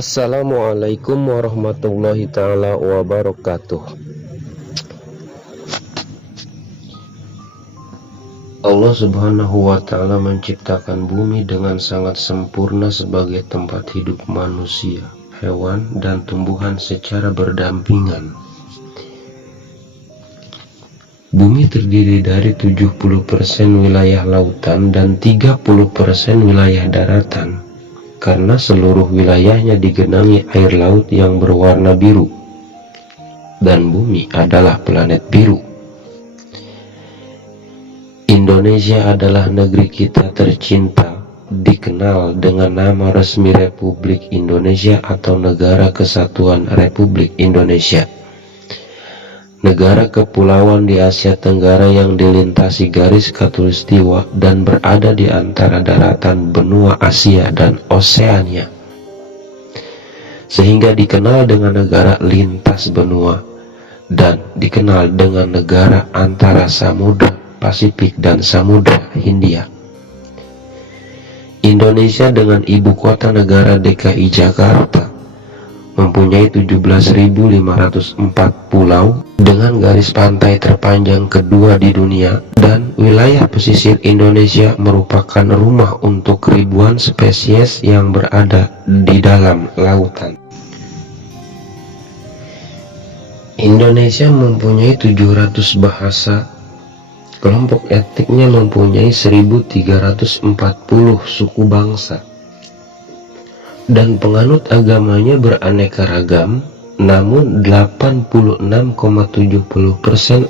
Assalamualaikum warahmatullahi ta'ala wabarakatuh. Allah subhanahu wa ta'ala menciptakan bumi dengan sangat sempurna sebagai tempat hidup manusia, hewan, dan tumbuhan secara berdampingan. Bumi terdiri dari 70% wilayah lautan dan 30% wilayah daratan, karena seluruh wilayahnya digenangi air laut yang berwarna biru, dan bumi adalah planet biru. Indonesia adalah negeri kita tercinta, dikenal dengan nama resmi Republik Indonesia atau Negara Kesatuan Republik Indonesia. Negara kepulauan di Asia Tenggara yang dilintasi garis khatulistiwa dan berada di antara daratan benua Asia dan Oseania, sehingga dikenal dengan negara lintas benua dan dikenal dengan negara antara Samudra Pasifik dan Samudra Hindia. Indonesia dengan ibu kota negara DKI Jakarta mempunyai 17.504 pulau dengan garis pantai terpanjang kedua di dunia, dan wilayah pesisir Indonesia merupakan rumah untuk ribuan spesies yang berada di dalam lautan. Indonesia mempunyai 700 bahasa, kelompok etniknya mempunyai 1.340 suku bangsa, dan penganut agamanya beraneka ragam, namun 86,70%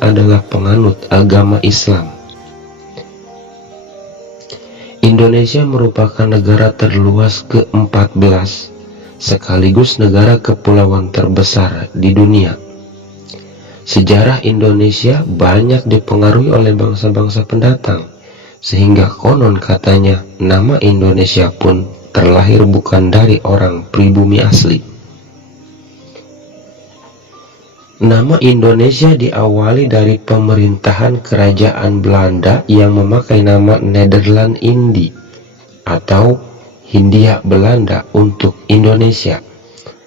adalah penganut agama Islam. Indonesia merupakan negara terluas ke-14 sekaligus negara kepulauan terbesar di dunia. Sejarah Indonesia banyak dipengaruhi oleh bangsa-bangsa pendatang, sehingga konon katanya nama Indonesia pun terlahir bukan dari orang pribumi asli. Nama Indonesia diawali dari pemerintahan kerajaan Belanda yang memakai nama Nederland Indi atau Hindia Belanda untuk Indonesia.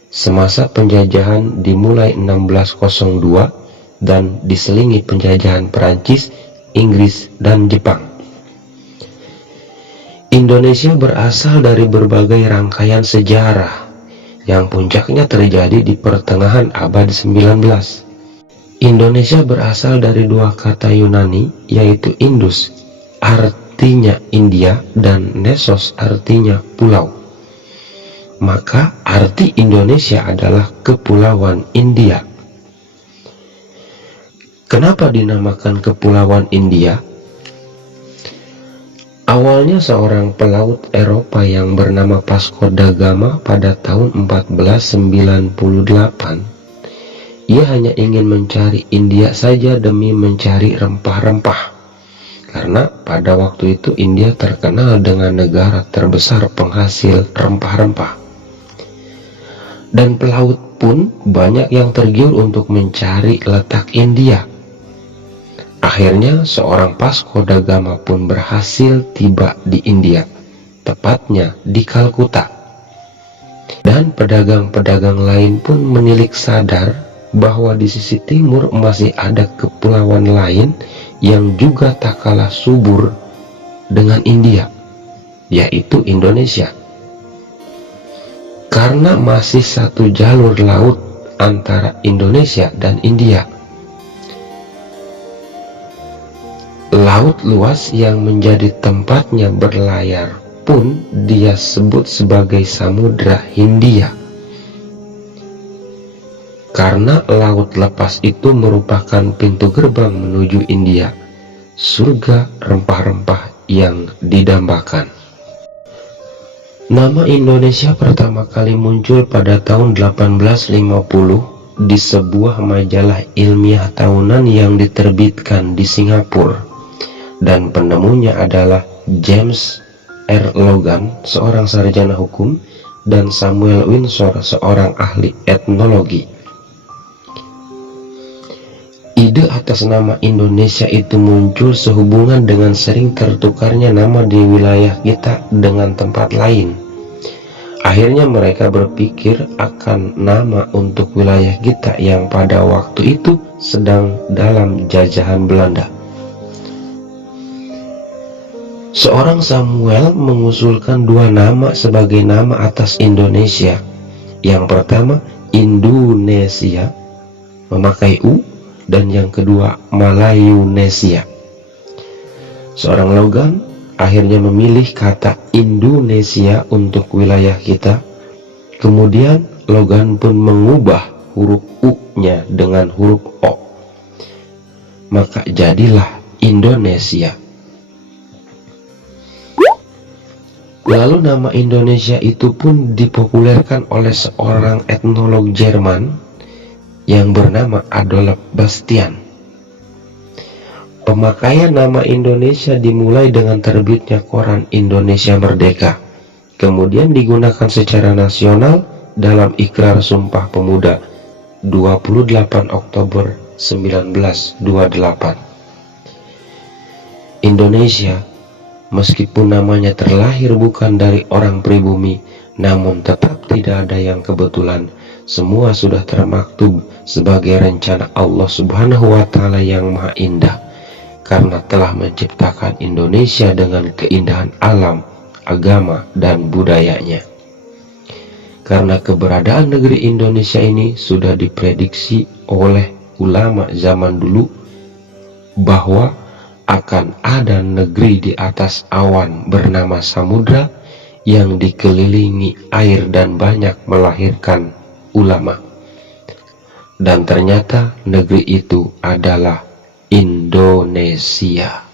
Semasa penjajahan dimulai 1602 dan diselingi penjajahan Perancis, Inggris, dan Jepang. Indonesia berasal dari berbagai rangkaian sejarah yang puncaknya terjadi di pertengahan abad 19. Indonesia berasal dari dua kata Yunani, yaitu Indus artinya India dan Nesos artinya pulau. Maka arti Indonesia adalah kepulauan India. Kenapa dinamakan kepulauan India? Awalnya seorang pelaut Eropa yang bernama Vasco da Gama pada tahun 1498, ia hanya ingin mencari India saja demi mencari rempah-rempah, karena pada waktu itu India terkenal dengan negara terbesar penghasil rempah-rempah. Dan pelaut pun banyak yang tergiur untuk mencari letak India. Akhirnya seorang Vasco da Gama pun berhasil tiba di India, tepatnya di Kalkuta. Dan pedagang-pedagang lain pun menilik sadar bahwa di sisi timur masih ada kepulauan lain yang juga tak kalah subur dengan India, yaitu Indonesia. Karena masih satu jalur laut antara Indonesia dan India, laut luas yang menjadi tempatnya berlayar pun dia sebut sebagai Samudra Hindia. Karena laut lepas itu merupakan pintu gerbang menuju India, surga rempah-rempah yang didambakan. Nama Indonesia pertama kali muncul pada tahun 1850 di sebuah majalah ilmiah tahunan yang diterbitkan di Singapura. Dan penemunya adalah James R. Logan, seorang sarjana hukum, dan Samuel Windsor, seorang ahli etnologi. Ide atas nama Indonesia itu muncul sehubungan dengan sering tertukarnya nama di wilayah kita dengan tempat lain. Akhirnya mereka berpikir akan nama untuk wilayah kita yang pada waktu itu sedang dalam jajahan Belanda. Seorang Samuel mengusulkan dua nama sebagai nama atas Indonesia. Yang pertama Indonesia, memakai U, dan yang kedua Malayunesia. Seorang Logan akhirnya memilih kata Indonesia untuk wilayah kita. Kemudian Logan pun mengubah huruf U-nya dengan huruf O. Maka jadilah Indonesia. Lalu nama Indonesia itu pun dipopulerkan oleh seorang etnolog Jerman yang bernama Adolf Bastian. Pemakaian nama Indonesia dimulai dengan terbitnya koran Indonesia Merdeka, kemudian digunakan secara nasional dalam Ikrar Sumpah Pemuda 28 Oktober 1928. Indonesia, meskipun namanya terlahir bukan dari orang pribumi, namun tetap tidak ada yang kebetulan. Semua sudah termaktub sebagai rencana Allah Subhanahu wa Ta'ala yang maha indah, karena telah menciptakan Indonesia dengan keindahan alam, agama, dan budayanya. Karena keberadaan negeri Indonesia ini sudah diprediksi oleh ulama zaman dulu bahwa akan ada negeri di atas awan bernama samudra yang dikelilingi air dan banyak melahirkan ulama. Dan ternyata negeri itu adalah Indonesia.